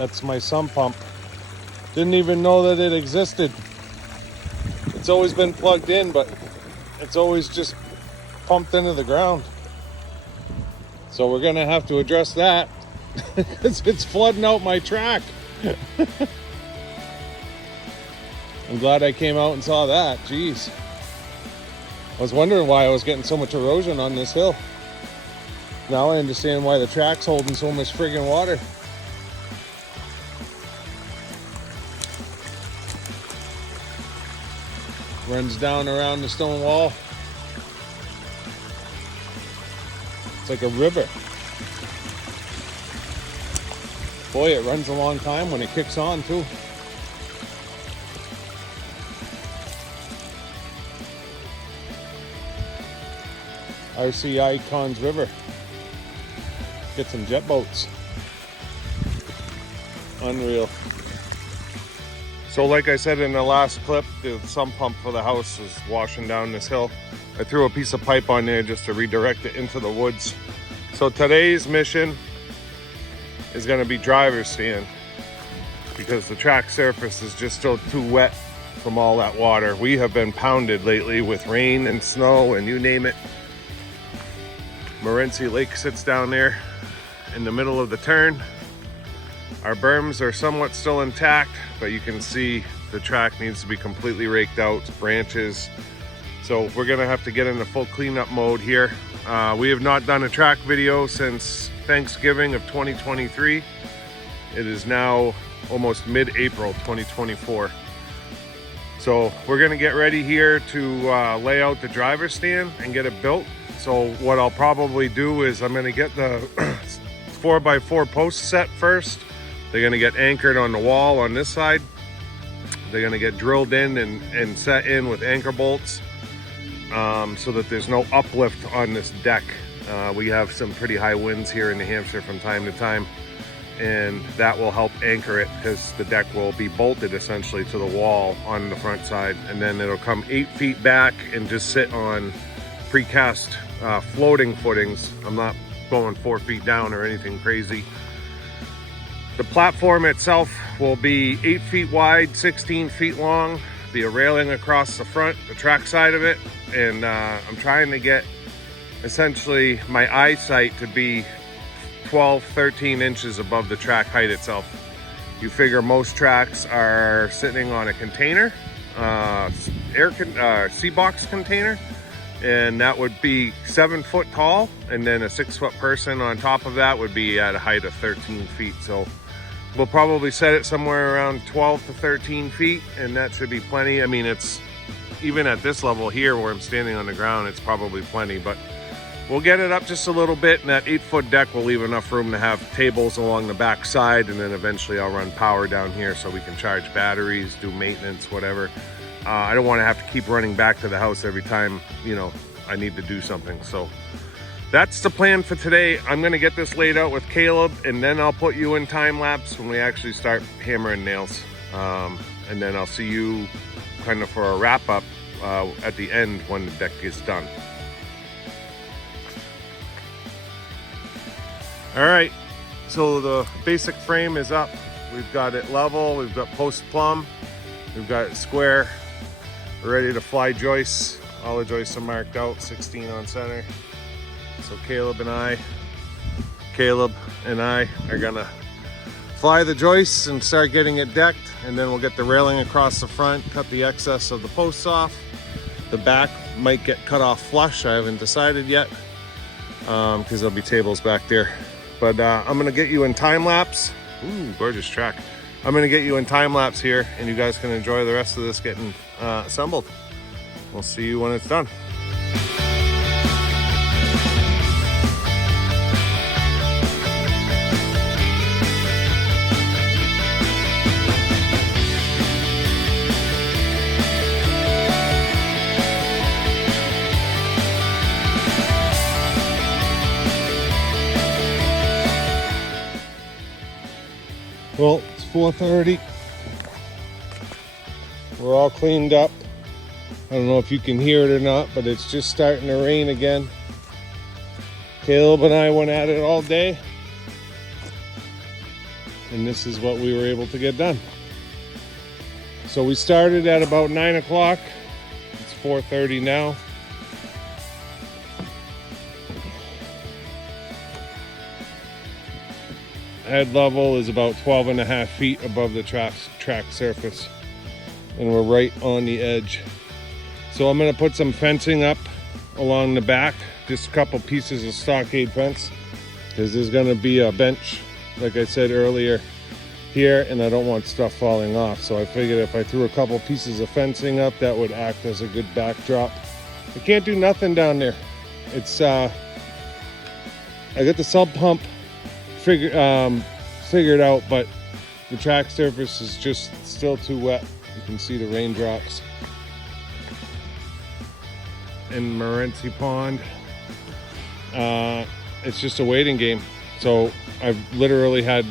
That's my sump pump. Didn't even know that it existed. It's always been plugged in, but it's always just pumped into the ground. So we're gonna have to address that because it's flooding out my track. I'm glad I came out and saw that. Jeez. I was wondering why I was getting so much erosion on this hill. Now I understand why the track's holding so much friggin' water. Runs down around the stone wall. It's like a river. Boy, it runs a long time when it kicks on too. RC Icons River. Get some jet boats. Unreal. So like I said in the last clip, the sump pump for the house is washing down this hill. I threw a piece of pipe on there just to redirect it into the woods. So today's mission is going to be driver's stand because the track surface is just still too wet from all that water. We have been pounded lately with rain and snow and you name it. Morenci Lake sits down there in the middle of the turn. Our berms are somewhat still intact, but you can see the track needs to be completely raked out, branches. So we're gonna have to get into full cleanup mode here. We have not done a track video since Thanksgiving of 2023. It is now almost mid-April 2024. So we're gonna get ready here to lay out the driver's stand and get it built. So what I'll probably do is I'm gonna get the 4x4 posts set first. They're gonna get anchored on the wall on this side. They're gonna get drilled in and set in with anchor bolts so that there's no uplift on this deck. We have some pretty high winds here in New Hampshire from time to time, and that will help anchor it because the deck will be bolted essentially to the wall on the front side, and then it'll come 8 feet back and just sit on precast floating footings. I'm not going 4 feet down or anything crazy. The platform itself will be 8 feet wide, 16 feet long, be a railing across the front, the track side of it, and I'm trying to get essentially my eyesight to be 12, 13 inches above the track height itself. You figure most tracks are sitting on a container, sea box container, and that would be 7 foot tall, and then a 6 foot person on top of that would be at a height of 13 feet. So we'll probably set it somewhere around 12 to 13 feet, and that should be plenty. I mean, it's even at this level here where I'm standing on the ground, it's probably plenty, but we'll get it up just a little bit, and that 8 foot deck will leave enough room to have tables along the back side, and then eventually I'll run power down here so we can charge batteries, do maintenance, whatever. I don't want to have to keep running back to the house every time, you know, I need to do something. So that's the plan for today. I'm going to get this laid out with Caleb, and then I'll put you in time lapse when we actually start hammering nails. And then I'll see you kind of for a wrap up at the end when the deck is done. All right, so the basic frame is up. We've got it level, we've got post plumb, we've got it square. We're ready to fly joists. All the joists are marked out, 16 on center. So Caleb and I are gonna fly the joists and start getting it decked, and then we'll get the railing across the front, cut the excess of the posts off. The back might get cut off flush, I haven't decided yet, because there'll be tables back there. But I'm gonna get you in time lapse. Ooh, gorgeous track. I'm gonna get you in time lapse here, and you guys can enjoy the rest of this getting assembled. We'll see you when it's done. Well, it's 4:30. We're all cleaned up. I don't know if you can hear it or not, but it's just starting to rain again. Caleb and I went at it all day. and this is what we were able to get done. So we started at about 9 o'clock. It's 4:30 now. Head level is about 12.5 feet above the track surface, and we're right on the edge. So I'm gonna put some fencing up along the back, just a couple pieces of stockade fence, because there's gonna be a bench, like I said earlier, here, and I don't want stuff falling off. So I figured if I threw a couple pieces of fencing up, that would act as a good backdrop. I can't do nothing down there. It's I got the sub pump figured out, but the track surface is just still too wet. You can see the raindrops in Morenci Pond. It's just a waiting game. So I've literally had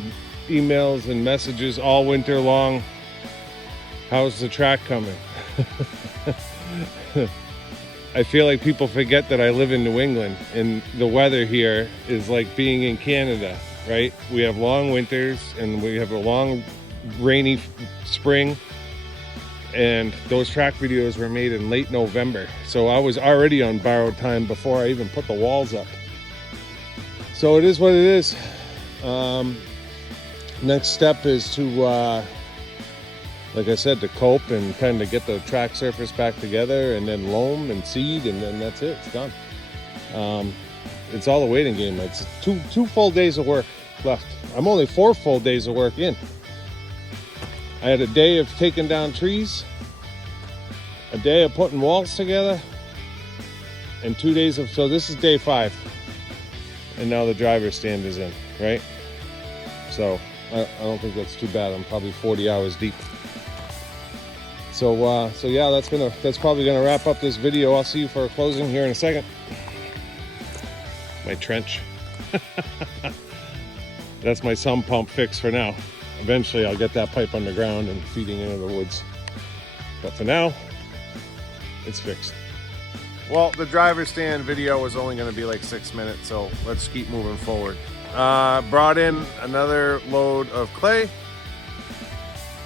emails and messages all winter long. How's the track coming? I feel like people forget that I live in New England, and the weather here is like being in Canada, right? We have long winters and we have a long rainy spring, and those track videos were made in late November. So I was already on borrowed time before I even put the walls up. So it is what it is. Next step is to, like I said, to cope and kind of get the track surface back together, and then loam and seed, and then that's it, it's done. It's all a waiting game. It's two full days of work left. I'm only 4 full days of work in. I had a day of taking down trees, a day of putting walls together, and 2 days of, so this is day 5. And now the driver's stand is in, right? So I don't think that's too bad. I'm probably 40 hours deep. So yeah, that's probably gonna wrap up this video. I'll see you for a closing here in a second. My trench. That's my sump pump fix for now. Eventually I'll get that pipe underground and feeding into the woods. But for now, it's fixed. Well, the driver's stand video was only gonna be like 6 minutes, so let's keep moving forward. Brought in another load of clay,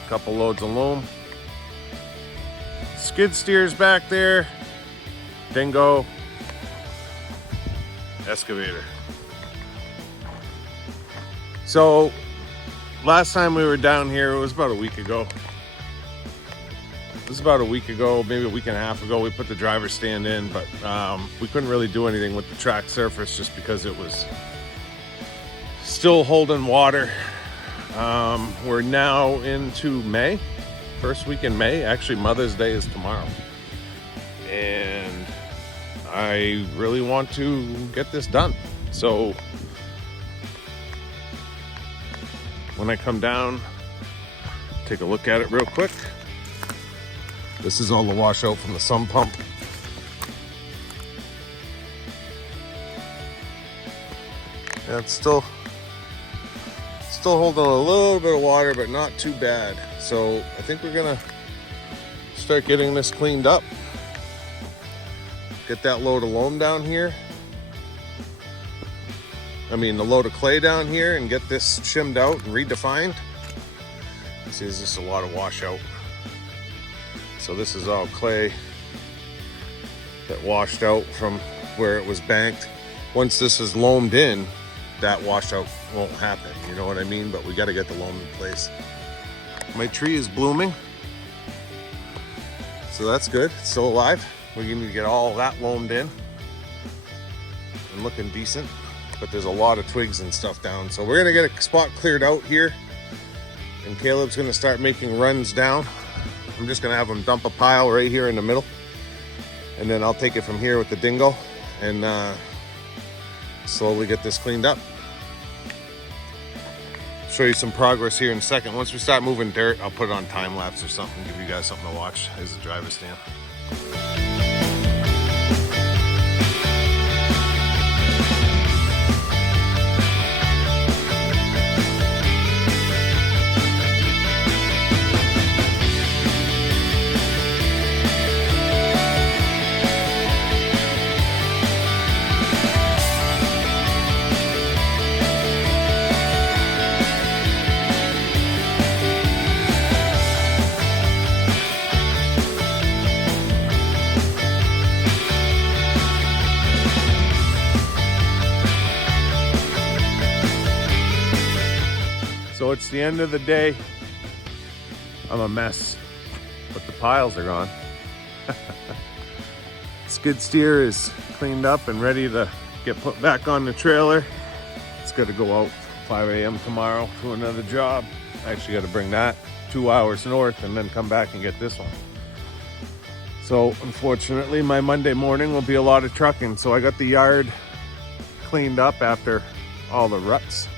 a couple loads of loam. Skid steers back there, dingo, excavator. So last time we were down here, it was about a week ago. It was about a week ago, maybe a week and a half ago, we put the driver's stand in, but we couldn't really do anything with the track surface just because it was still holding water. We're now into May, first week in May. Actually, Mother's Day is tomorrow. And I really want to get this done. So when I come down, take a look at it real quick. This is all the washout from the sump pump. And it's still holding a little bit of water, but not too bad. So I think we're gonna start getting this cleaned up. Get that load of loam down here. I mean, the load of clay down here, and get this shimmed out and redefined. See, there's just a lot of washout. So this is all clay that washed out from where it was banked. Once this is loamed in, that washout won't happen, you know what I mean? But we got to get the loam in place. My tree is blooming, so that's good. It's still alive. We need to get all that loamed in and looking decent, but there's a lot of twigs and stuff down. So we're gonna get a spot cleared out here, and Caleb's gonna start making runs down. I'm just gonna have him dump a pile right here in the middle, and then I'll take it from here with the dingo and slowly get this cleaned up. Show you some progress here in a second. Once we start moving dirt, I'll put it on time lapse or something, give you guys something to watch. Here's the driver's stand. So it's the end of the day. I'm a mess, but the piles are gone. Skid steer is cleaned up and ready to get put back on the trailer. It's got to go out 5 a.m. tomorrow to another job. I actually got to bring that 2 hours north and then come back and get this one. So unfortunately, my Monday morning will be a lot of trucking. So I got the yard cleaned up after all the ruts.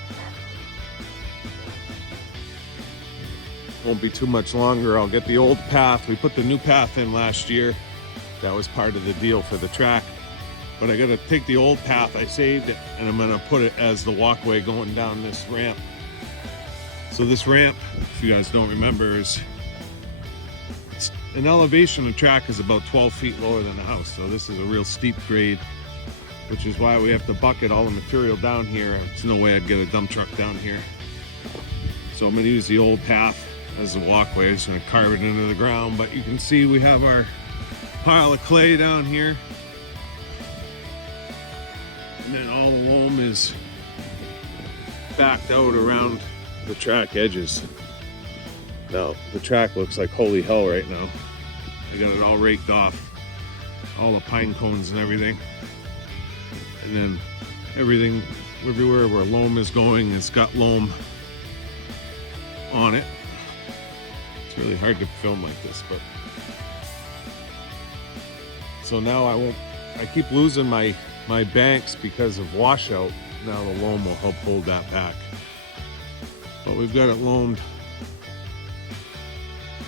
Won't be too much longer. I'll get the old path. We put the new path in last year. That was part of the deal for the track. But I gotta take the old path, I saved it, and I'm gonna put it as the walkway going down this ramp. So this ramp, if you guys don't remember, is an elevation of track is about 12 feet lower than the house. So this is a real steep grade, which is why we have to bucket all the material down here. There's no way I'd get a dump truck down here. So I'm gonna use the old path as a walkway. I'm just gonna carve it into the ground, but you can see we have our pile of clay down here. And then all the loam is backed out around the track edges. Now, the track looks like holy hell right now. I got it all raked off, all the pine cones and everything. And then everything, everywhere where loam is going, it's got loam on it. It's really hard to film like this, but. So now I keep losing my banks because of washout. Now the loam will help hold that back. But we've got it loamed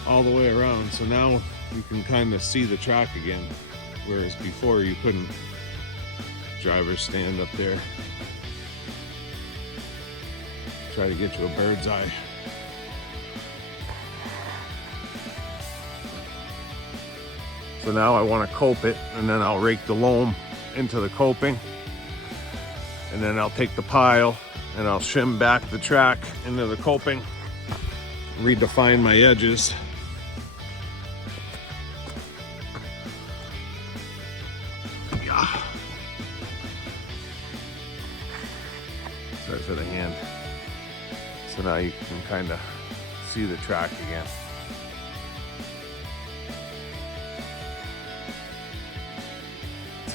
all the way around. So now you can kind of see the track again. Whereas before you couldn't. Drivers stand up there. Try to get you a bird's eye. So now I want to cope it, and then I'll rake the loam into the coping, and then I'll take the pile and I'll shim back the track into the coping, redefine my edges. Yeah. Sorry for the hand. So now you can kind of see the track again.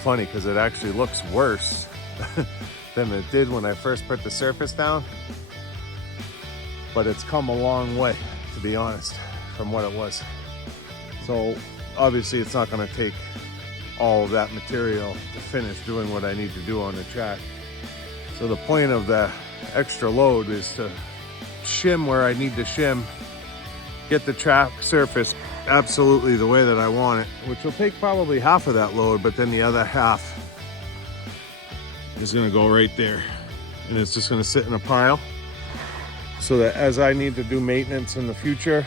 Funny because it actually looks worse than it did when I first put the surface down, but it's come a long way, to be honest, from what it was. So obviously it's not going to take all of that material to finish doing what I need to do on the track. So the point of the extra load is to shim where I need to shim, get the track surface absolutely the way that I want it, which will take probably half of that load, but then the other half is going to go right there, and it's just going to sit in a pile so that as I need to do maintenance in the future,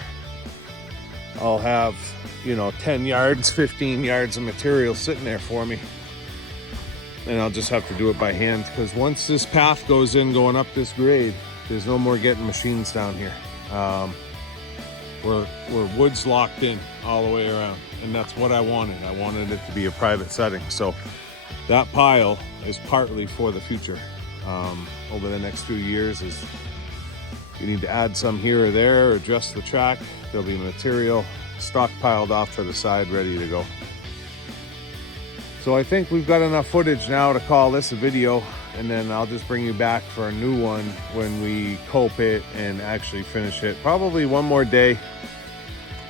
I'll have, you know, 10 yards, 15 yards of material sitting there for me, and I'll just have to do it by hand, because once this path goes in going up this grade, there's no more getting machines down here. We're woods locked in all the way around, and that's what I wanted. I wanted it to be a private setting. So that pile is partly for the future. Over the next few years, is you need to add some here or there, or adjust the track. There'll be material stockpiled off to the side, ready to go. So I think we've got enough footage now to call this a video, and then I'll just bring you back for a new one when we cope it and actually finish it. Probably one more day.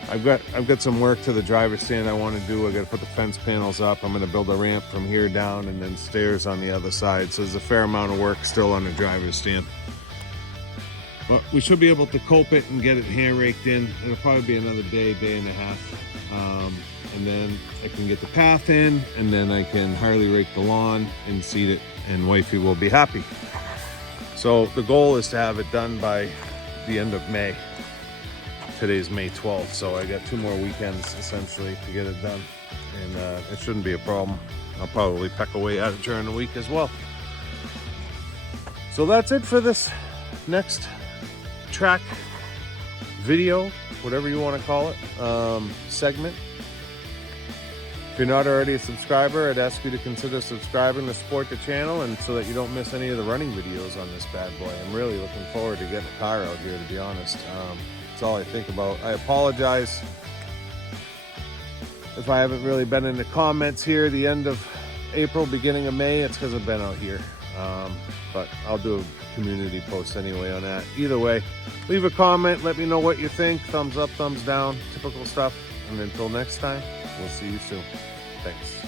I've got some work to the driver's stand I want to do. I got to put the fence panels up. I'm going to build a ramp from here down and then stairs on the other side. So there's a fair amount of work still on the driver's stand. But we should be able to cope it and get it hand raked in. It'll probably be another day and a half. And then I can get the path in, and then I can Harley rake the lawn and seed it, and wifey will be happy. So the goal is to have it done by the end of May. Today's May 12th, so I got 2 more weekends essentially to get it done, and it shouldn't be a problem. I'll probably peck away at it during the week as well. So that's it for this next track video, whatever you want to call it, segment. If you're not already a subscriber, I'd ask you to consider subscribing to support the channel and so that you don't miss any of the running videos on this bad boy. I'm really looking forward to getting a car out here, to be honest. That's all I think about. I apologize if I haven't really been in the comments here the end of April, beginning of May. It's because I've been out here. But I'll do a community post anyway on that. Either way, leave a comment, let me know what you think. Thumbs up, thumbs down, typical stuff. And until next time, we'll see you soon. Thanks.